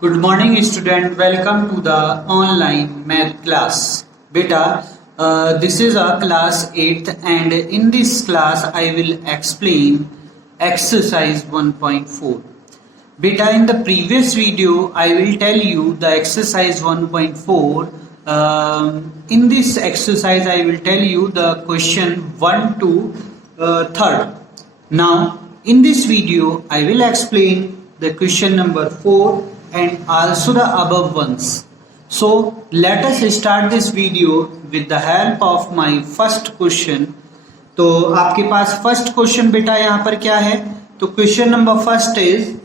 Good morning, student. Welcome to the online math class. Beta, this is our class 8th, and in this class, I will explain exercise 1.4. Beta, in the previous video, I will tell you the exercise 1.4. In this exercise, I will tell you the question 1 to 3rd. Now, in this video, I will explain the question number 4 and also the above ones. So let us start this video with the help of my first question. तो आपके पास first question बेटा यहाँ पर क्या है? तो question number first is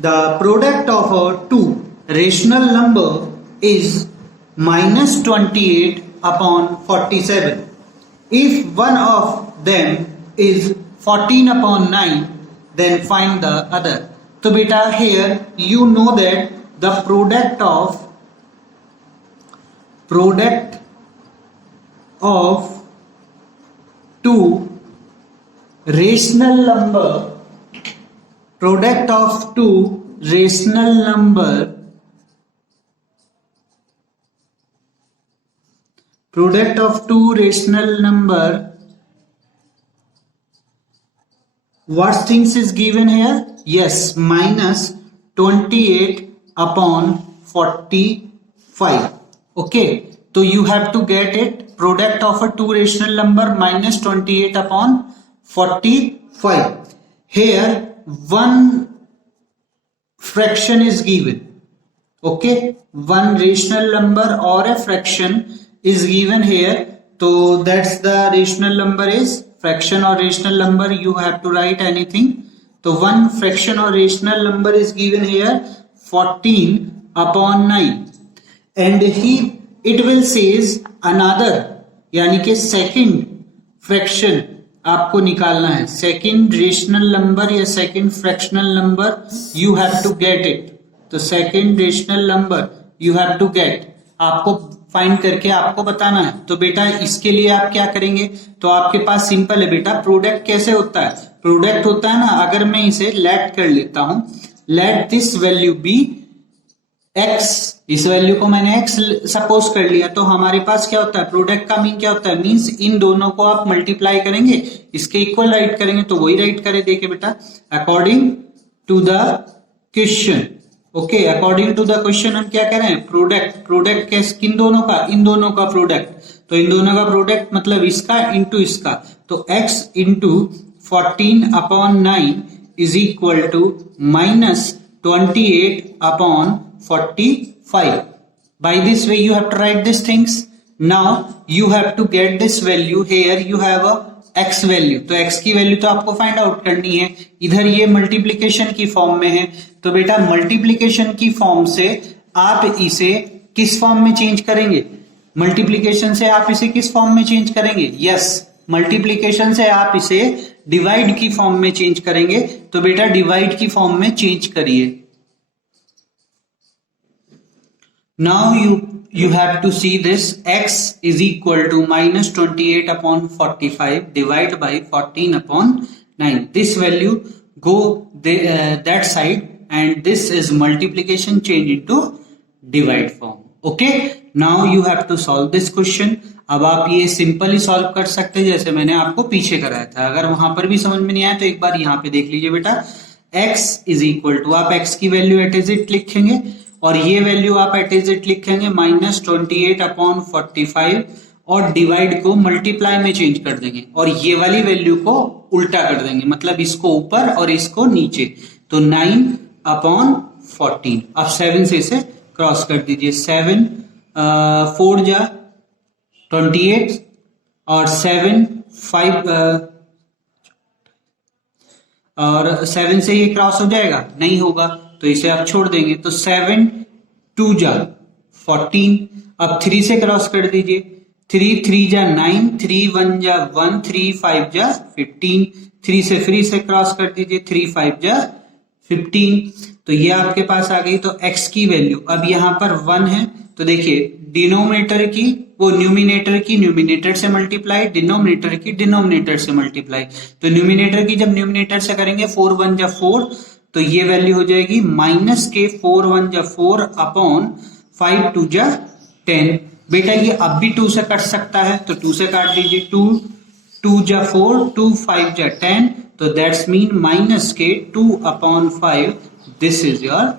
the product of two rational number is -28 upon 47. If one of them is 14 upon 9, then find the other. तो बेटा here you know that the product of two rational number what things is given here? Yes, -28 upon 45. Okay, so you have to get it. Product of a two rational number -28 upon 45. Here one fraction is given. Okay, one rational number or a fraction is given here. So that's the rational number is fraction or rational number. You have to write anything. So one fraction or rational number is given here 14 upon 9 and it will says another यानी कि second fraction आपको निकालना है. Second rational number या second fractional number you have to get it. तो second rational number you have to get, आपको find करके आपको बताना है. तो बेटा इसके लिए आप क्या करेंगे? तो आपके पास सिंपल है बेटा. प्रोडक्ट कैसे होता है? प्रोडक्ट होता है ना, अगर मैं इसे लेट कर लेता हूं, let this value be x, इस वैल्यू को मैंने एक्स सपोज कर लिया, तो हमारे पास क्या होता है? प्रोडक्ट का मीन क्या होता है? मीन्स इन दोनों को आप मल्टीप्लाई करेंगे, इसके इक्वल राइट करेंगे, तो वही राइट करे. देखिए बेटा, according to the question. Okay, according to the question हम क्या करें? प्रोडक्ट कैसे? किन दोनों का? इन दोनों का प्रोडक्ट. तो इन दोनों का प्रोडक्ट मतलब इसका इंटू इसका. तो x into 14 upon 9 is equal to -28 upon 45. By this way you have to write these things. Now you have to get this value. Here you have a x value. तो x की value तो आपको find out करनी है. इधर ये multiplication की form में है, तो बेटा मल्टीप्लीकेशन की फॉर्म से आप इसे किस फॉर्म में चेंज करेंगे? मल्टीप्लीकेशन से आप इसे किस फॉर्म में चेंज करेंगे? यस, मल्टीप्लीकेशन से आप इसे डिवाइड की फॉर्म में चेंज करेंगे. तो बेटा डिवाइड की फॉर्म में चेंज करिए. Now you have to see this. X is equal to -28 upon 45 divided by 14 upon 9. This value go that side and this is multiplication change into divide form. Okay. Now you have to solve this question. अब आप ये simply solve कर सकते हैं जैसे मैंने आपको पीछे कराया था. अगर वहां पर भी समझ में नहीं आया तो एक बार यहाँ पे देख लीजिए बेटा. x is equal to, आप x की वैल्यू एट इज इट लिखेंगे और ये वैल्यू आप एट इज इट लिखेंगे -28 अपॉन 45 और डिवाइड को मल्टीप्लाई में चेंज कर देंगे और ये वाली वैल्यू को उल्टा कर देंगे, मतलब इसको ऊपर और इसको नीचे. तो 9 अपॉन 14. अब 7 से इसे क्रॉस कर दीजिए. 7 4 जा 28 और 7 5 और 7 से ये क्रॉस हो जाएगा? नहीं होगा, तो इसे आप छोड़ देंगे. तो 7 2 जा 14. अब 3 से क्रॉस कर दीजिए. 3 3 जा 9, 3 1 जा 1, 3 5 जा 15. 3 से फिर से क्रॉस कर दीजिए. 3 5 जा 15. तो ये आपके पास आ गई. तो x की वैल्यू अब यहाँ पर 1 है, तो देखिए डिनोमिनेटर की वो न्यूमिनेटर की न्यूमिनेटर से मल्टीप्लाई, डिनोमिनेटर की डिनोमिनेटर से मल्टीप्लाई. तो न्यूमिनेटर की जब न्यूमिनेटर से करेंगे 4 1 जा 4, तो ये वैल्यू हो जाएगी माइनस के 4 1 जा 4 अपॉन 5 2 जा 10। बेटा ये अब भी 2 से कट सकता है, तो 2 से काट दीजिए। 2 2 जा 4, 2 5 जा 10, तो दैट्स मीन माइनस के 2 upon 5। This is your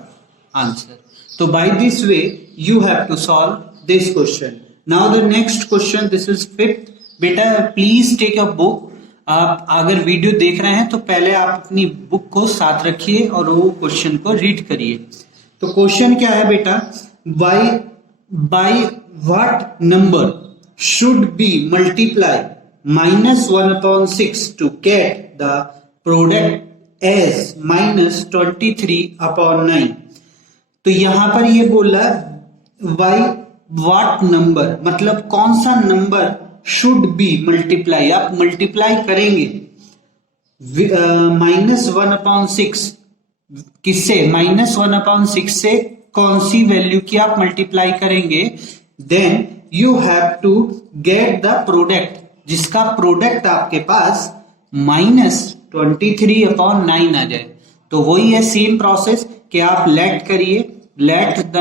answer. तो by this way you have to solve this question. Now the next question, this is fifth. बेटा प्लीज टेक अ बुक। आप अगर वीडियो देख रहे हैं तो पहले आप अपनी बुक को साथ रखिए और वो क्वेश्चन को रीड करिए। तो क्वेश्चन क्या है बेटा, by what number should be multiply -1/6 to get the product as -23/9। तो यहां पर ये बोला बाय व्हाट नंबर, मतलब कौन सा नंबर शुड बी मल्टीप्लाई, आप मल्टीप्लाई करेंगे -1/6 किससे, -1/6 से कौन सी वैल्यू की आप मल्टीप्लाई करेंगे, then you have to get the product, जिसका प्रोडक्ट आपके पास -23/9 आ जाए। तो वही है सेम प्रोसेस कि आप लेट करिए, let the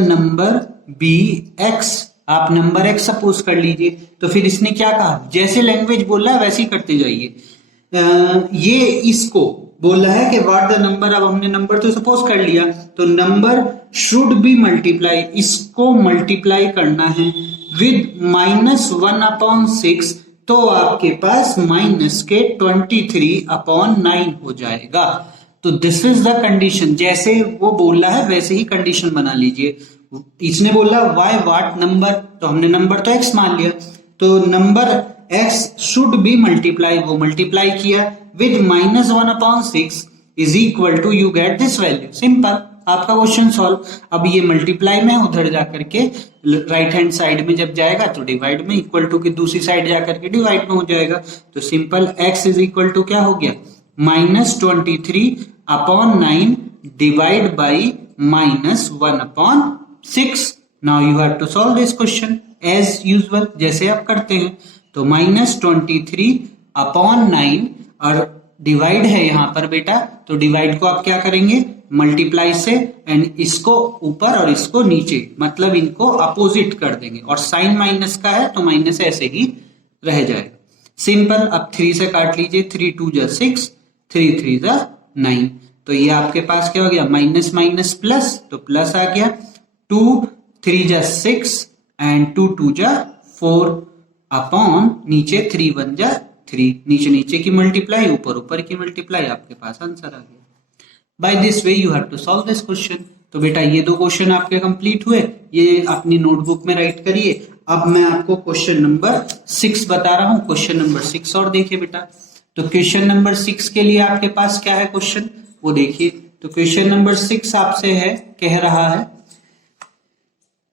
number be x, आप नंबर एक्स सपोज कर लीजिए। तो फिर इसने क्या कहा, जैसे लैंग्वेज बोला है वैसे ही करते जाइए। ये इसको बोला है कि व्हाट द नंबर, अब हमने नंबर तो सपोज कर लिया, तो नंबर शुड बी मल्टीप्लाई, इसको मल्टीप्लाई करना है विद -1/6, तो आपके पास माइनस के 23/9 हो जाएगा। तो दिस इज द कंडीशन, जैसे वो बोला है वैसे ही कंडीशन बना लीजिए। इसने बोला वाई व्हाट नंबर, तो हमने नंबर तो एक्स मान लिया, तो number x should be multiply, वो मल्टीप्लाई किया with -1/6 is equal to, you get this value. Simple, आपका क्वेश्चन सॉल्व। अब ये मल्टीप्लाई में उधर जाकर के राइट हैंड साइड में जब जाएगा तो डिवाइड में, इक्वल टू की दूसरी साइड जाकर के डिवाइड में हो जाएगा। तो simple x is equal to क्या हो गया, -23/9 divide by -1/6। Now you have to solve this question as usual, जैसे आप करते हैं। तो -23/9 और डिवाइड है यहां पर बेटा, तो डिवाइड को आप क्या करेंगे, मल्टीप्लाई से, एंड इसको ऊपर और इसको नीचे, मतलब इनको अपोजिट कर देंगे, और साइन माइनस का है तो माइनस ऐसे ही रह जाएगा। सिंपल, अब 3 से काट लीजिए, 3 2 जा 6, 3 3 जा 9, तो ये आपके पास क्या हो गया, माइनस माइनस प्लस, तो प्लस आ गया। 2 3 जा 6 एंड 2 2 जा 4 अपॉन नीचे 3 1 जा 3, नीचे नीचे की मल्टीप्लाई, ऊपर ऊपर की मल्टीप्लाई, आपके पास आंसर आ गया। By this way you have to solve this question. तो बेटा ये 2 क्वेश्चन आपके कंप्लीट हुए, ये अपनी नोटबुक में राइट करिए। अब मैं आपको क्वेश्चन नंबर 6 बता रहा हूं, क्वेश्चन नंबर 6 और देखिए बेटा। तो क्वेश्चन नंबर 6 के लिए आपके पास क्या है क्वेश्चन, वो देखिए। तो क्वेश्चन नंबर 6 आपसे है, कह रहा है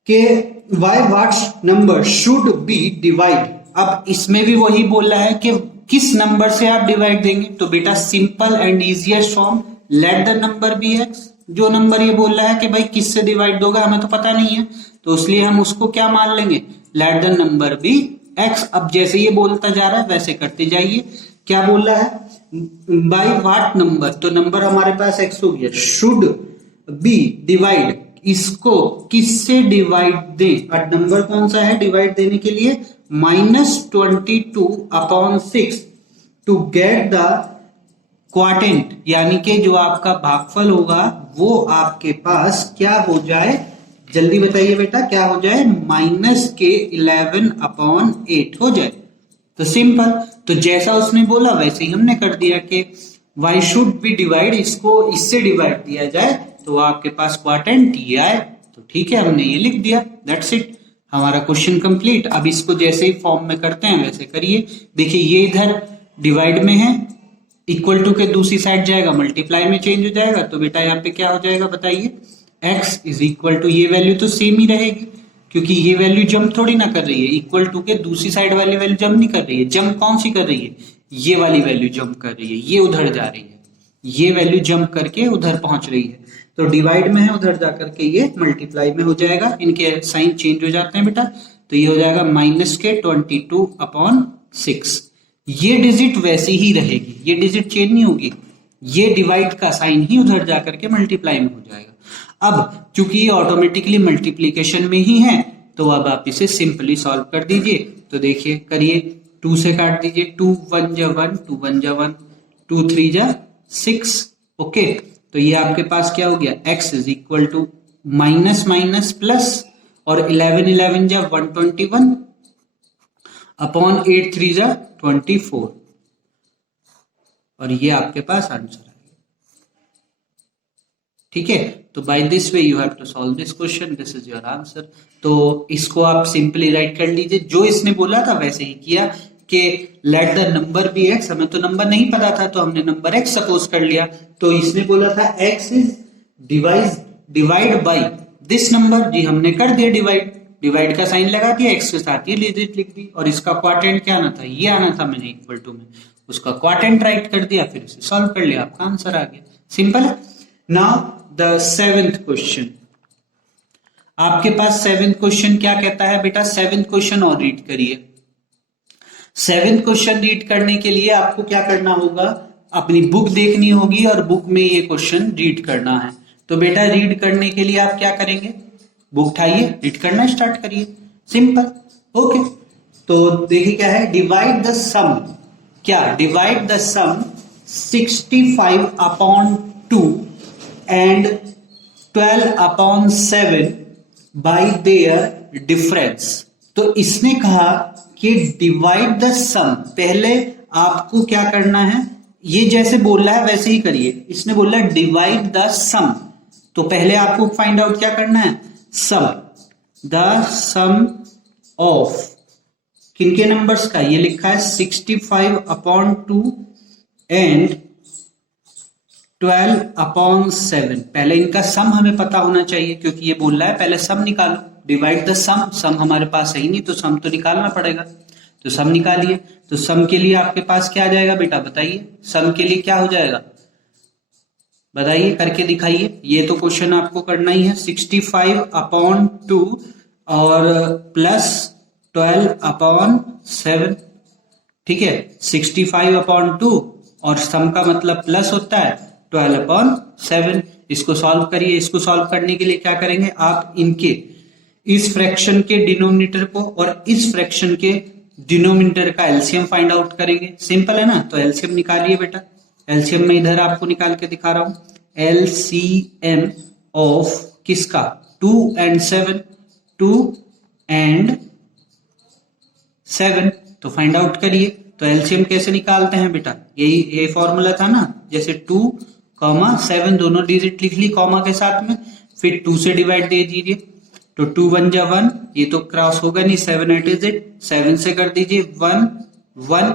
कि why what number should B divide. अब इसमें भी वही बोला है कि किस नंबर से आप डिवाइड देंगे। तो बेटा simple and easiest form, let the number be x. जो नंबर ये बोल रहा है कि भाई किससे डिवाइड दोगा, हमें तो पता नहीं है, तो इसलिए हम उसको क्या मान लेंगे, let the number be x. अब जैसे ये बोलता जा रहा है वैसे करते जाइए। क्या बोल रहा है, बाय व्हाट नंबर, तो नंबर हमारे पास एक्स हो गया, शुड बी डिवाइड, इसको किससे डिवाइड दें, और नंबर कौन सा है डिवाइड देने के लिए, -22/6 टू गेट द क्वाटेंट, यानी कि जो आपका भागफल होगा वो आपके पास क्या हो जाए, जल्दी बताइए बेटा, क्या हो जाए, -11/8 हो जाए। तो सिंपल, तो जैसा उसने बोला वैसे ही हमने कर दिया कि वाई शुड बी डिवाइड, इसको इससे डिवाइड दिया जाए तो आपके पास क्वाटेंट ये आए। तो ठीक है, हमने ये लिख दिया, दैट्स इट, हमारा क्वेश्चन कंप्लीट। अब इसको जैसे ही फॉर्म में करते हैं वैसे करिए। देखिए ये इधर डिवाइड में है, इक्वल टू के दूसरी साइड जाएगा, मल्टीप्लाई में चेंज हो जाएगा, तो बेटा यहाँ पे क्या हो जाएगा बताइए, x इज इक्वल टू, ये वैल्यू तो सेम ही रहेगी क्योंकि ये वैल्यू जंप थोड़ी ना कर रही है, इक्वल टू के दूसरी साइड वाली वैल्यू जंप नहीं कर रही है। जंप कौन सी कर रही है, ये वाली वैल्यू जंप कर रही है, ये उधर जा रही है, ये वैल्यू जंप करके उधर पहुंच रही है। तो डिवाइड में है, उधर जाकर के ये मल्टीप्लाई में हो जाएगा, इनके साइन चेंज हो जाते हैं बेटा। तो ये हो जाएगा -22/6। ये डिजिट वैसे ही रहेगी, ये डिजिट चेंज नहीं होगी, ये डिवाइड का साइन ही उधर जाकर के मल्टीप्लाई में हो जाएगा। अब चूंकि ये ऑटोमेटिकली मल्टीप्लीकेशन में ही है, तो अब आप इसे सिंपली सॉल्व कर दीजिए। तो देखिए करिए, 2 से काट दीजिए, 2 1 जा 1, 2 1 जा 1, 2 3 जा 6। ओके, तो ये आपके पास क्या हो गया, x is equal to minus minus plus, और 11 11 जा 121 अपॉन 8 3 जा 24, और ये आपके पास आंसर है। ठीक है, तो by this way you have to solve this question, this is your answer. तो इसको आप सिंपली राइट कर लीजिए, जो इसने बोला था वैसे ही किया कि let the number be x. हमें तो नंबर नहीं पता था, तो हमने नंबर एक्स सपोज कर लिया। तो इसने बोला था X is divide by this number, जी हमने कर दिया डिवाइड, डिवाइड का साइन लगा दिया, एक्स के साथ ये डिजिट लिख दी, और इसका क्वाड्रेंट क्या आना था, ये आना था, मैंने इक्वल टू में उसका क्वाड्रेंट राइट कर दिया, फिर इसे सॉल्व कर लिया, आपका आंसर आ गया। सिंपल है। नाउ द सेवेंथ क्वेश्चन, आपके पास सेवेंथ क्वेश्चन क्या कहता है बेटा, सेवेंथ क्वेश्चन और रीड करिए। सेवेंथ क्वेश्चन रीड करने के लिए आपको क्या करना होगा, अपनी बुक देखनी होगी और बुक में ये क्वेश्चन रीड करना है। तो बेटा रीड करने के लिए आप क्या करेंगे, बुक उठाइए, रीड करना स्टार्ट करिए, सिंपल। ओके, तो देखिए क्या है, डिवाइड द सम, क्या divide the sum 65 upon 2 and 12 upon 7 by their difference. तो इसने कहा कि डिवाइड द सम, पहले आपको क्या करना है, ये जैसे बोल रहा है वैसे ही करिए। इसने बोला डिवाइड द सम, तो पहले आपको फाइंड आउट क्या करना है, सम, द सम ऑफ किनके नंबर्स का, ये लिखा है 65 अपॉन 2 एंड 12 अपॉन 7। पहले इनका सम हमें पता होना चाहिए, क्योंकि ये बोल रहा है पहले सम निकालो, डिवाइड द सम, सम हमारे पास है ही नहीं, तो सम तो निकालना पड़ेगा। तो सम निकालिए, तो सम के लिए आपके पास क्या आ जाएगा बेटा, बताइए सम के लिए क्या हो जाएगा, बताइए, करके दिखाइए। ये तो क्वेश्चन आपको करना ही है, 65 अपॉन 2 और प्लस 12 अपॉन 7। ठीक है, 65 अपॉन 2 और सम का मतलब प्लस होता है 12 अपॉन 7। इसको सॉल्व करिए। इसको सॉल्व करने के लिए क्या करेंगे, आप इनके इस फ्रैक्शन के डिनोमिनेटर को और इस फ्रैक्शन के डिनोमिनेटर का एलसीएम फाइंड आउट करेंगे। सिंपल है ना, तो एलसीएम निकालिए बेटा। एलसीएम में इधर आपको निकाल के दिखा रहा हूं, एलसीएम ऑफ किसका, 2 एंड 7, 2 एंड 7, तो फाइंड आउट करिए। तो एलसीएम कैसे निकालते हैं बेटा, यही ये फॉर्मूला था ना, जैसे 2, 7 दोनों डिजिट लिख ली कॉमा के साथ में, फिर 2 से डिवाइड दे दीजिए, तो 2 1 जा 1, ये तो क्रॉस होगा नहीं, 7 8 इज इट, 7 से कर दीजिए 1 1,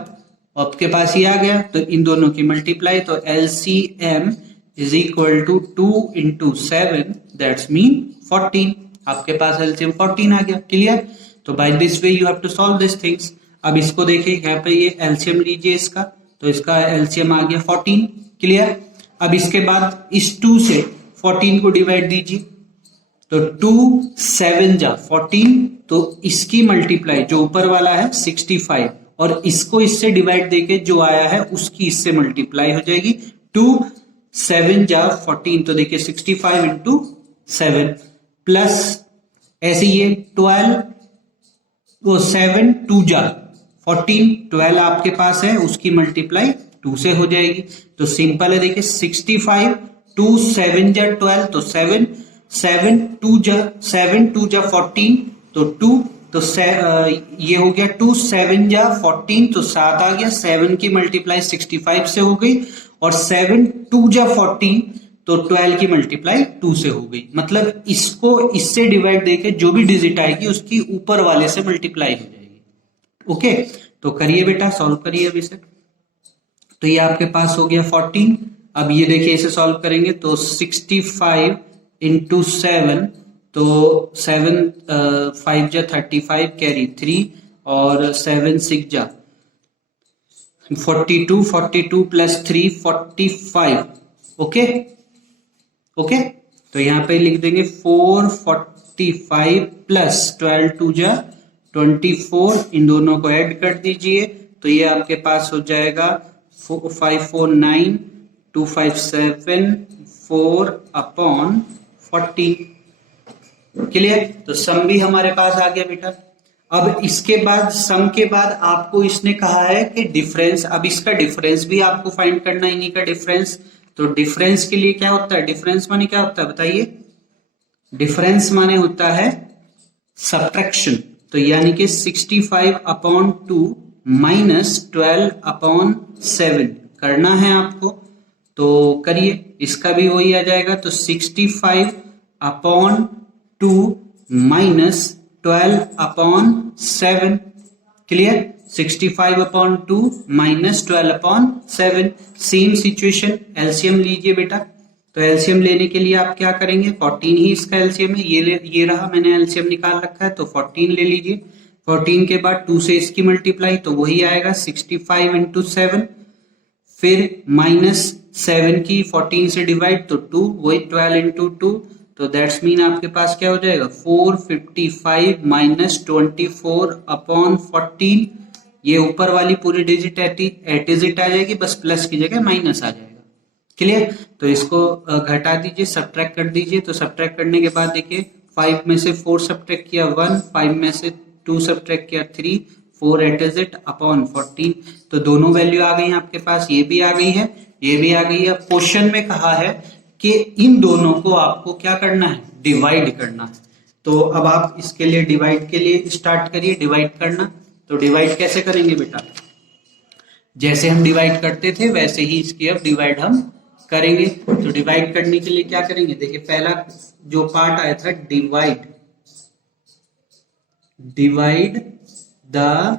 आपके पास ये आ गया, तो इन दोनों की मल्टीप्लाई, तो LCM is equal to 2 into 7, that's mean 14। आपके पास एलसीएम 14 आ गया। क्लियर, तो by this way you have to solve this things. अब इसको देखिए, यहाँ पे ये एलसीएम लीजिए इसका, तो इसका एलसीएम आ गया 14। क्लियर, अब इसके बाद इस 2 से 14 को डिवाइड दीजिए, तो 2 7 जा 14, तो इसकी मल्टीप्लाई जो ऊपर वाला है 65 और इसको इससे डिवाइड देके जो आया है उसकी इससे मल्टीप्लाई हो जाएगी, 2 7 जा 14, तो देखिए 65 इंटू 7 प्लस ऐसे ये 12, वो 7 2 जा 14, 12 आपके पास है, उसकी मल्टीप्लाई 2 से हो जाएगी। तो सिंपल है, देखिए 65 2 7 जा 12, तो 7 2 जा 14, तो 2, तो ये हो गया 2 7 जा 14, तो 7 आ गया, 7 की मल्टीप्लाई 65 से हो गई, और 7 2 जा 14, तो 12 की मल्टीप्लाई 2 से हो गई। मतलब इसको इससे डिवाइड देके जो भी डिजिट आएगी उसकी ऊपर वाले से मल्टीप्लाई हो जाएगी। ओके, तो करिए बेटा, सॉल्व करिए अभी से। तो ये आपके पास हो गया 14। अब ये देखिए इसे सॉल्व करेंगे, तो 65 इंटू 7, तो 7 5 जा 35 कैरी 3, और 7 6 जा 42, 42 प्लस 3 45। ओके ओके, तो यहाँ पे लिख देंगे 445 प्लस 12 2 जा 24, इन दोनों को ऐड कर दीजिए, तो ये आपके पास हो जाएगा 549 257 4/40। क्लियर। तो सम भी हमारे पास आ गया बेटा। अब इसके बाद सम के बाद आपको इसने कहा है कि डिफरेंस, अब इसका डिफरेंस भी आपको फाइंड करना है, इन्हीं का डिफरेंस। तो डिफरेंस के लिए क्या होता है, डिफरेंस माने क्या होता है बताइए। डिफरेंस माने होता है सब्ट्रैक्शन। तो यानी कि 65/2 माइनस 12/7 करना है आपको, तो करिए। इसका भी वही आ जाएगा, तो 65/2 minus 12/7। Clear. 65/2 minus 12/7। Same situation, LCM लीजिए बेटा। तो एलसीएम लेने के लिए आप क्या करेंगे, 14 ही इसका एलसीएम है, ये रहा, मैंने एलसीएम निकाल रखा है, तो 14 ले लीजिए। 14 के बाद 2 से इसकी मल्टीप्लाई, तो वही आएगा 65 × 7, फिर -7 की 14 से डिवाइड, तो 2, वही 12 × 2, तो दैट्स मीन आपके पास क्या हो जाएगा 455 - 24/14। ये ऊपर वाली पूरी डिजिट एट आ जाएगी, बस प्लस की जगह माइनस आ जाएगा। क्लियर। तो इसको घटा दीजिए, सब्ट्रैक्ट कर दीजिए। तो सब्ट्रैक्ट करने के बाद देखिए 5 में से 4 सब्ट्रैक्ट किया 1, 5 में से 2 सब्ट्रैक्ट किया 3, 4 अपॉन 14। तो दोनों वैल्यू आ गई हैं आपके पास, ये भी आ गई है, ये भी आ गई है। क्वेश्चन में कहा है कि इन दोनों को आपको क्या करना है, डिवाइड करना है। तो अब आप इसके लिए डिवाइड के लिए स्टार्ट करिए, डिवाइड करना। तो डिवाइड कैसे करेंगे बेटा, जैसे हम डिवाइड करते थे वैसे ही इसकी अब डिवाइड हम करेंगे। तो डिवाइड करने के लिए क्या करेंगे, देखिए पहला जो पार्ट आया था, divide the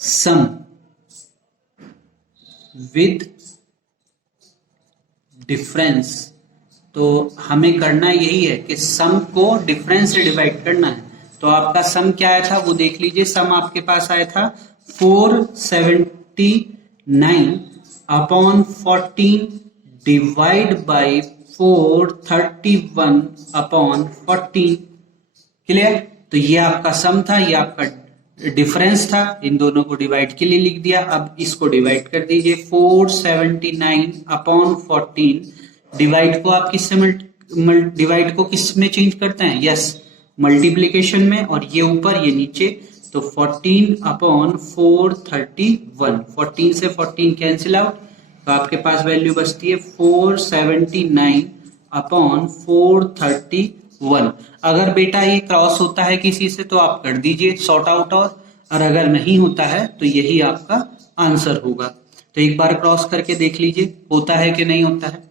sum with difference. तो हमें करना यही है कि सम को डिफरेंस से डिवाइड करना है। तो आपका सम क्या आया था वो देख लीजिए। सम आपके पास आया था 479/14 डिवाइड बाई 431/14। क्लियर। तो ये आपका सम था, ये आपका डिफरेंस था, इन दोनों को डिवाइड के लिए लिख दिया। अब इसको डिवाइड कर दीजिए 479/14। डिवाइड को आप डिवाइड को किस में चेंज करते हैं, यस मल्टीप्लीकेशन में, और ये ऊपर ये नीचे, तो 14/431। 14 से 14 कैंसिल आउट, तो आपके पास वैल्यू बचती है 479/431। अगर बेटा ये क्रॉस होता है किसी से तो आप कर दीजिए सॉर्ट आउट, और अगर नहीं होता है तो यही आपका आंसर होगा। तो एक बार क्रॉस करके देख लीजिए होता है कि नहीं होता है।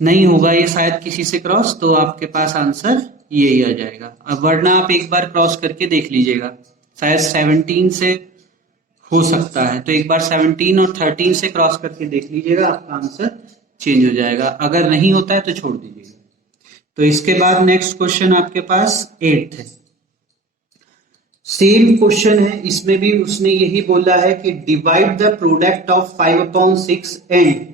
नहीं होगा ये शायद किसी से क्रॉस, तो आपके पास आंसर यही आ जाएगा। अब वरना आप एक बार क्रॉस करके देख लीजिएगा, शायद 17 से हो सकता है। तो एक बार 17 और 13 से क्रॉस करके देख लीजिएगा, आपका आंसर चेंज हो जाएगा। अगर नहीं होता है तो छोड़ दीजिएगा। तो इसके बाद नेक्स्ट क्वेश्चन आपके पास 8th है। सेम क्वेश्चन है, इसमें भी उसने यही बोला है कि divide the product of 5/6 and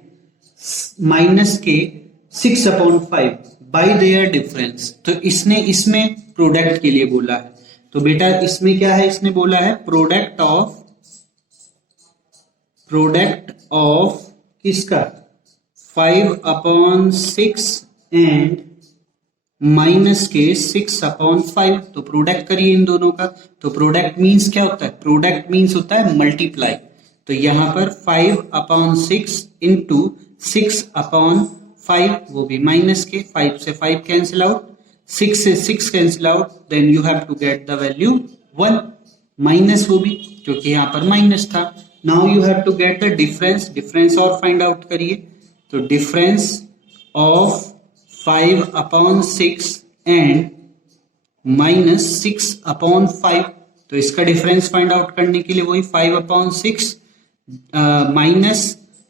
minus के 6/5 बाय देयर डिफरेंस। तो इसने इसमें प्रोडक्ट के लिए बोला है। तो बेटा इसमें क्या है, इसने बोला है प्रोडक्ट ऑफ किसका 5/6 एंड माइनस के 6/5। तो प्रोडक्ट करिए इन दोनों का। तो प्रोडक्ट मींस क्या होता है, प्रोडक्ट मींस होता है मल्टीप्लाई। तो यहां पर 5/6 इंटू 6/5, वो भी माइनस के, 5 से 5 कैंसिल आउट, 6 से 6 cancel out, then you have to get the value 1। Minus वो भी क्योंकि यहां पर माइनस था। Now you have to get the difference, difference और फाइंड आउट करिए। तो डिफरेंस ऑफ 5/6 एंड माइनस 6/5। तो इसका डिफरेंस फाइंड आउट करने के लिए वही 5/6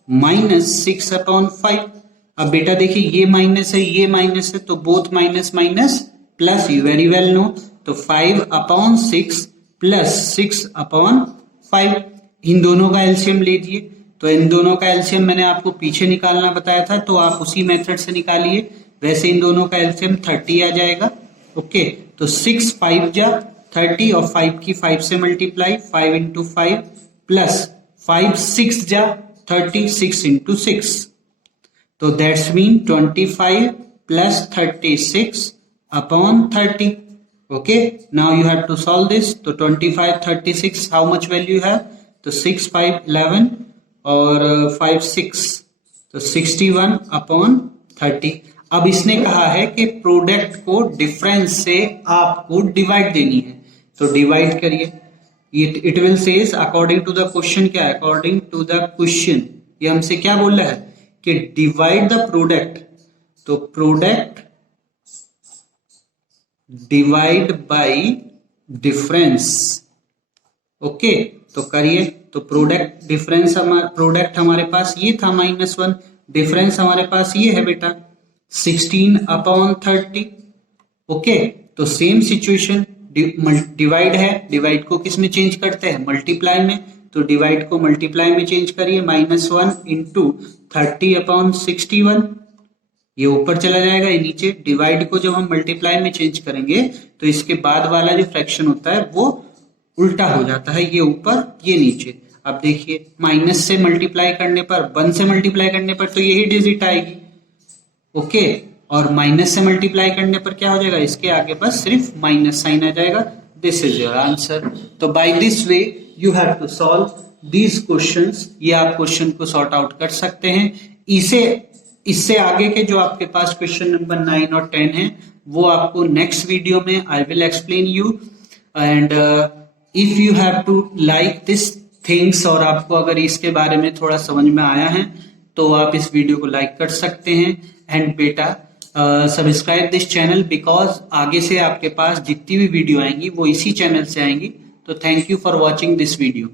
माइनस 6/5। अब बेटा देखिए ये माइनस है, ये माइनस है, तो both minus minus plus, you very well know. तो 5/6 प्लस 6/5, इन दोनों का एलसीएम लीजिए। तो इन दोनों का एलसीएम मैंने आपको पीछे निकालना बताया था, तो आप उसी मेथड से निकालिए। वैसे इन दोनों का एलसीएम 30 आ जाएगा। ओके, तो 6 5 जा 30 और 5 की 5 से मल्टीप्लाई, 5 इंटू 5 प्लस 5 6 जा 36 इंटू 6, तो that's mean 25 plus 36 upon 30. Okay, now you have to solve this. तो 25 36 how much value है, तो 6 5 11 और 5 6 तो 61 अपॉन 30. अब इसने कहा है कि प्रोडक्ट को डिफरेंस से आपको डिवाइड देनी है, तो डिवाइड करिए. It will says according to the question. क्या है अकॉर्डिंग टू द क्वेश्चन, ये हमसे क्या बोल रहा है कि डिवाइड द प्रोडक्ट, तो product divide by difference. Okay, तो करिए. तो प्रोडक्ट डिफरेंस प्रोडक्ट हमारे पास ये था -1, डिफरेंस हमारे पास ये है बेटा 16 अपॉन 30. ओके, तो सेम सिचुएशन, डिवाइड है, डिवाइड को किस में चेंज करते हैं, मल्टीप्लाई में. तो डिवाइड को मल्टीप्लाई में चेंज करिए, -1 इंटू 30 अपॉन 61, ये ऊपर चला जाएगा, ये नीचे. डिवाइड को जब हम मल्टीप्लाई में चेंज करेंगे तो इसके बाद वाला जो फ्रैक्शन होता है वो उल्टा हो जाता है, ये ऊपर ये नीचे. अब देखिए माइनस से मल्टीप्लाई करने पर, 1 से मल्टीप्लाई करने पर तो यही डिजिट आएगी. ओके, और माइनस से मल्टीप्लाई करने पर क्या हो जाएगा, इसके आगे बस सिर्फ माइनस साइन आ जाएगा. This is your answer. तो by this way you have to solve these questions. ये आप क्वेश्चन को सॉर्ट आउट कर सकते हैं. इससे आगे के जो आपके पास क्वेश्चन नंबर 9 और 10 है वो आपको नेक्स्ट वीडियो में I will explain you. And if you have to like this things, और आपको अगर इसके बारे में थोड़ा समझ में आया है तो आप इस वीडियो को लाइक कर सकते हैं. एंड बेटा सब्सक्राइब दिस चैनल, बिकॉज आगे से आपके पास जितनी भी वीडियो आएंगी वो इसी चैनल से आएंगी. तो thank you for watching this video.